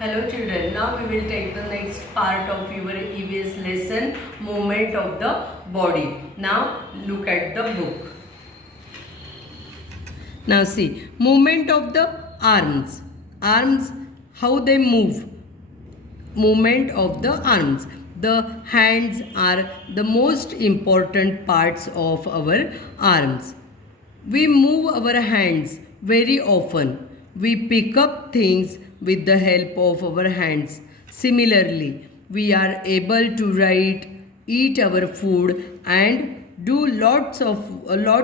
Hello children, now we will take the next part of your EVS lesson, movement of the body. Now look at the book. Now see, movement of the arms. Arms, how they move. Movement of the arms. The hands are the most important parts of our arms. We move our hands very often. We pick up things with the help of our hands. Similarly, we are able to write, eat our food and do a lot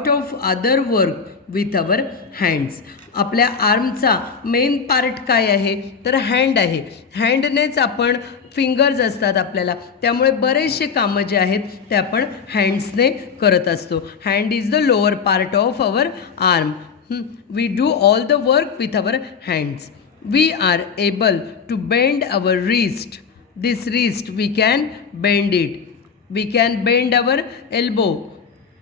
of other work with our hands. आपल्या आर्मचा main part काय आहे तर hand आहे. हँडनेच आपण fingers असतात आपल्याला, त्यामुळे बरेचसे कामं जे आहेत ते आपण हँड्सने करत असतो. Hand is the lower part of our arm. We do all the work with our hands. We are able to bend our wrist. This wrist we can bend it. We can bend our elbow.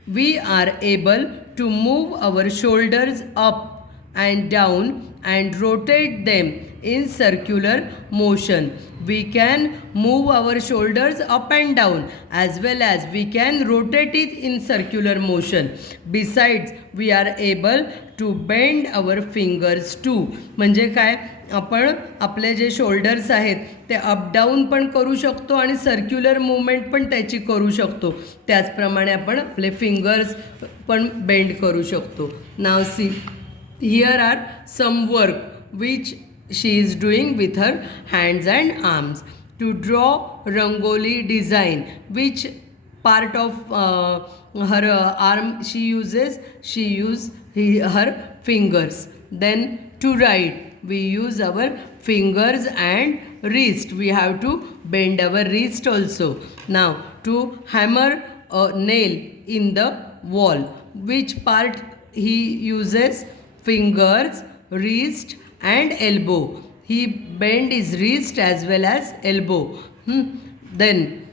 We are able to move our shoulders up and down and rotate them in circular motion. We can move our shoulders up and down as well as we can rotate it in circular motion. Besides, we are able to bend our fingers too. म्हणजे काय, आपण आपले जे shoulders आहेत ते up down पण करू शकतो आणि सर्क्युलर मूवमेंट पण त्याची करू शकतो. त्याचप्रमाणे आपण आपले फिंगर्स पण बेंड करू शकतो. नाव सी, here are some work which she is doing with her hands and arms. To draw rangoli design, which part of her arm she uses? She uses her fingers. Then to write, we use our fingers and wrist. We have to bend our wrist also. Now to hammer a nail in the wall, which part he uses? Fingers, wrist and elbow. He bend his wrist as well as elbow. Then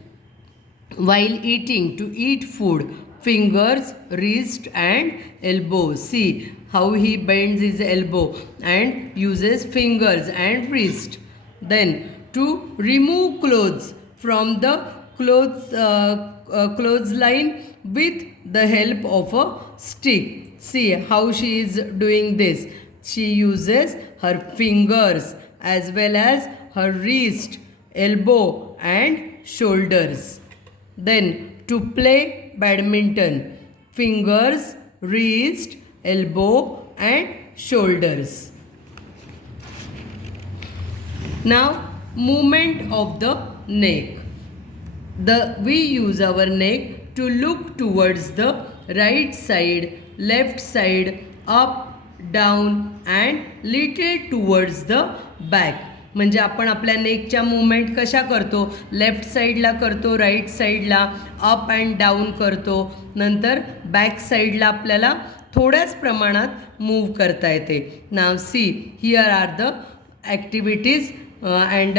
while eating, to eat food, fingers, wrist and elbow. See how he bends his elbow and uses fingers and wrist. Then to remove clothes from the clothesline with the help of a stick. See how she is doing this. She uses her fingers as well as her wrist, elbow and shoulders. Then to play badminton, fingers, wrist, elbow and shoulders. Now movement of the neck. We use our neck to look towards the right side, left side, up, down and little towards the back. म्हणजे आपण आपल्या नेकच्या movement कशा करतो, left साईडला करतो, right साईडला, up and down करतो, नंतर बॅक साईडला आपल्याला थोड्याच प्रमाणात मूव करता येते. Now see, here are the activities and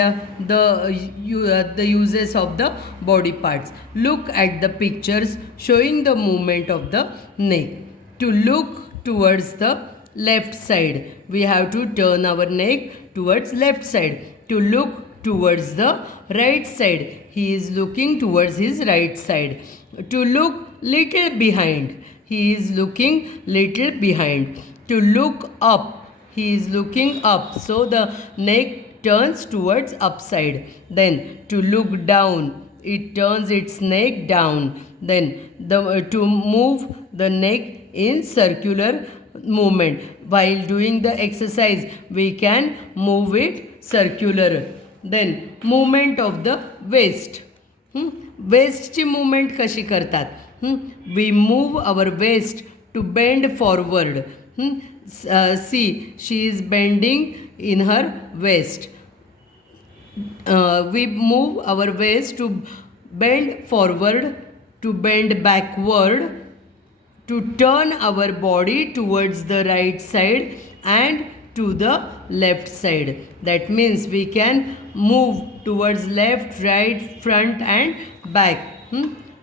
the uses of the body parts. Look at the pictures showing the movement of the neck. To look towards the left side, we have to turn our neck towards left side. To look towards the right side, he is looking towards his right side. To look little behind, he is looking little behind. To look up, he is looking up, so the neck turns towards upside. Then to look down, it turns its neck down. Then to move the neck in circular movement. While doing the exercise, we can move it circular. Then movement of the waist. Waistची movement कशी करतात? We move our waist to bend forward. See, she is bending in her waist. We move our waist to bend forward, to bend backward, to turn our body towards the right side and to the left side. That means we can move towards left, right, front and back.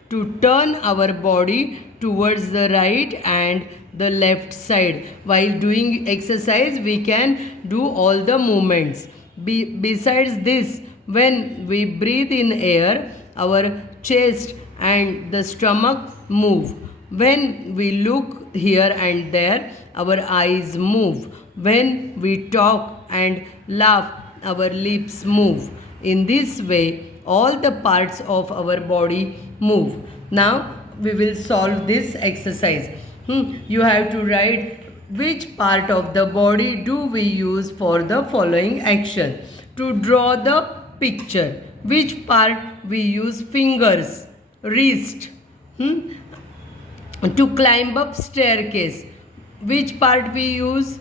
To turn our body towards the right and the left side. While doing exercise, we can do all the movements. Besides this, when we breathe in air, our chest and the stomach move. When we look here and there, our eyes move. When we talk and laugh, our lips move. In this way, all the parts of our body move. Now, we will solve this exercise. You have to write which part of the body do we use for the following action. To draw the picture, which part we use? Fingers, wrist. To climb up staircase, which part we use?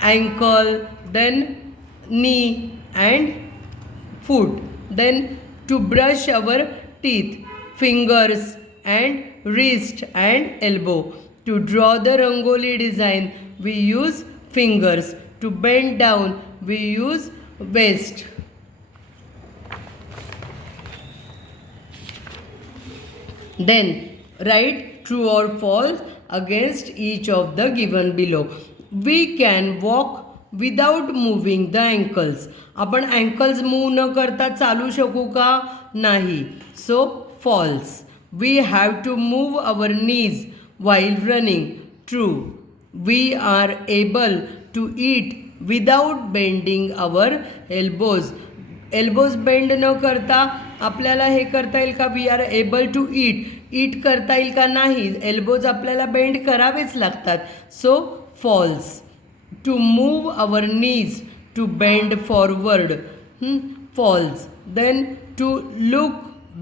Ankle, then knee and foot. Then to brush our teeth, fingers and wrist and elbow. To draw the rangoli design, we use fingers. To bend down, we use waist. Then write true or false against each of the given below. We can walk without moving the ankles. आपण ankles move न करता चालू शकू का? नाही. So false. We have to move our knees while running. True. We are able to eat without bending our elbows. Elbows bend न करता आपल्याला हे करता येईल का? We are able to eat करता येईल का? नाही. एल्बोज आपल्याला बेंड करावेच लागतात. So falls. To move our knees, to bend forward, falls. Then to look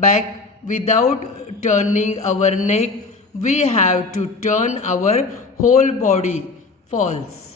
back without turning our neck, we have to turn our whole body. False.